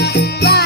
Bye.